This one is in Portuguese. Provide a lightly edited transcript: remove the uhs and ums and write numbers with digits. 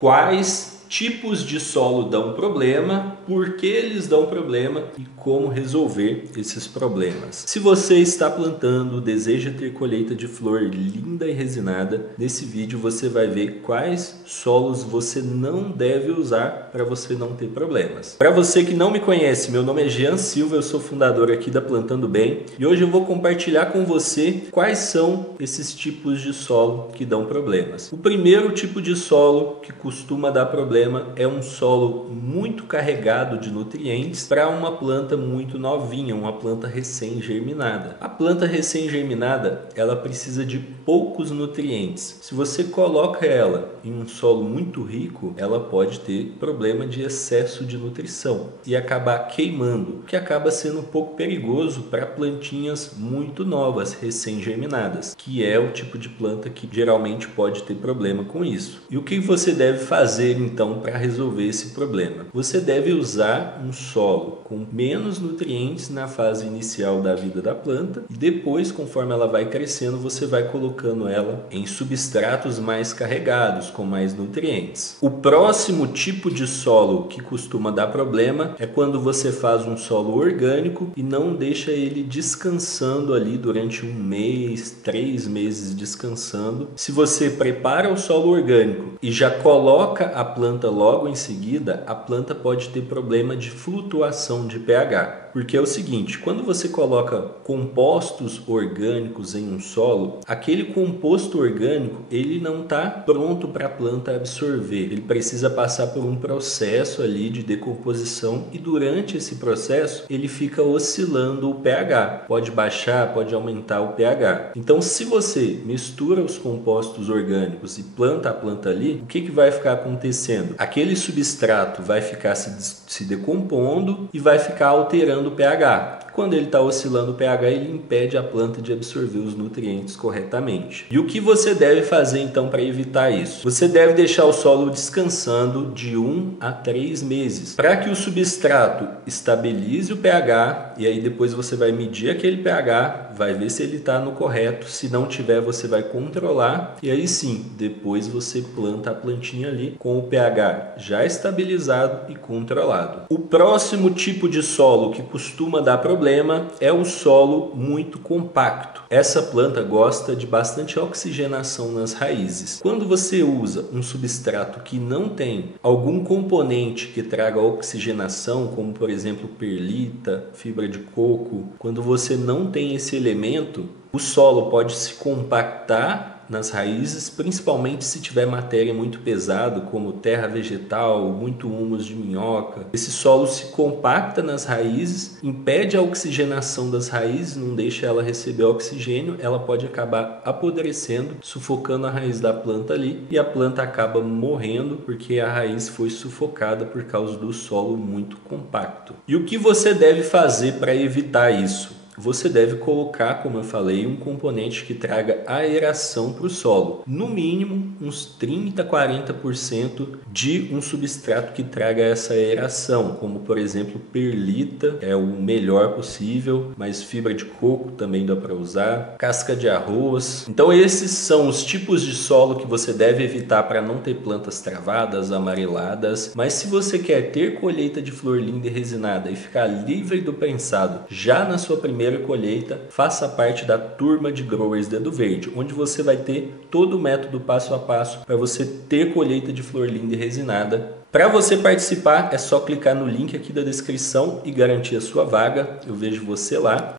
Quais tipos de solo dão problema, por que eles dão problema e como resolver esses problemas. Se você está plantando, deseja ter colheita de flor linda e resinada, nesse vídeo você vai ver quais solos você não deve usar para você não ter problemas. Para você que não me conhece, meu nome é Jean Silva, eu sou fundador aqui da Plantando Bem e hoje eu vou compartilhar com você quais são esses tipos de solo que dão problemas. O primeiro tipo de solo que costuma dar problema é um solo muito carregado de nutrientes para uma planta muito novinha, uma planta recém-germinada. A planta recém-germinada, ela precisa de poucos nutrientes. Se você coloca ela em um solo muito rico, ela pode ter problema de excesso de nutrição e acabar queimando, o que acaba sendo um pouco perigoso para plantinhas muito novas, recém-germinadas, que é o tipo de planta que geralmente pode ter problema com isso. E o que você deve fazer então para resolver esse problema? Você deve usar um solo com menos nutrientes na fase inicial da vida da planta e depois, conforme ela vai crescendo, você vai colocando ela em substratos mais carregados, com mais nutrientes. O próximo tipo de solo que costuma dar problema é quando você faz um solo orgânico e não deixa ele descansando ali durante um mês, 3 meses descansando. Se você prepara o solo orgânico e já coloca a planta logo em seguida, a planta pode ter problema de flutuação de pH. Porque é o seguinte, quando você coloca compostos orgânicos em um solo, aquele composto orgânico ele não está pronto para a planta absorver. Ele precisa passar por um processo ali de decomposição e durante esse processo ele fica oscilando o pH. Pode baixar, pode aumentar o pH. Então, se você mistura os compostos orgânicos e planta a planta ali, o que vai ficar acontecendo? Aquele substrato vai ficar se decompondo e vai ficar alterando o pH. Quando ele está oscilando o pH, ele impede a planta de absorver os nutrientes corretamente. E o que você deve fazer então para evitar isso? Você deve deixar o solo descansando de 1 a 3 meses para que o substrato estabilize o pH e aí depois você vai medir aquele pH, vai ver se ele está no correto. Se não tiver, você vai controlar e aí sim, depois você planta a plantinha ali com o pH já estabilizado e controlado. O próximo tipo de solo que costuma dar problema é o solo muito compacto. Essa planta gosta de bastante oxigenação nas raízes. Quando você usa um substrato que não tem algum componente que traga oxigenação, como por exemplo perlita, fibra de coco, quando você não tem esse elemento, o solo pode se compactar nas raízes, principalmente se tiver matéria muito pesada, como terra vegetal, muito humus de minhoca. Esse solo se compacta nas raízes, impede a oxigenação das raízes, não deixa ela receber oxigênio, ela pode acabar apodrecendo, sufocando a raiz da planta ali e a planta acaba morrendo porque a raiz foi sufocada por causa do solo muito compacto. E o que você deve fazer para evitar isso? Você deve colocar, como eu falei, um componente que traga aeração para o solo. No mínimo, uns 30 a 40% de um substrato que traga essa aeração, como por exemplo perlita, é o melhor possível, mas fibra de coco também dá para usar, casca de arroz. Então esses são os tipos de solo que você deve evitar para não ter plantas travadas, amareladas. Mas se você quer ter colheita de flor linda e resinada e ficar livre do prensado já na sua primeira colheita, faça parte da turma de Growers Dedo Verde, onde você vai ter todo o método passo a passo para você ter colheita de flor linda e resinada. Para você participar, é só clicar no link aqui da descrição e garantir a sua vaga. Eu vejo você lá.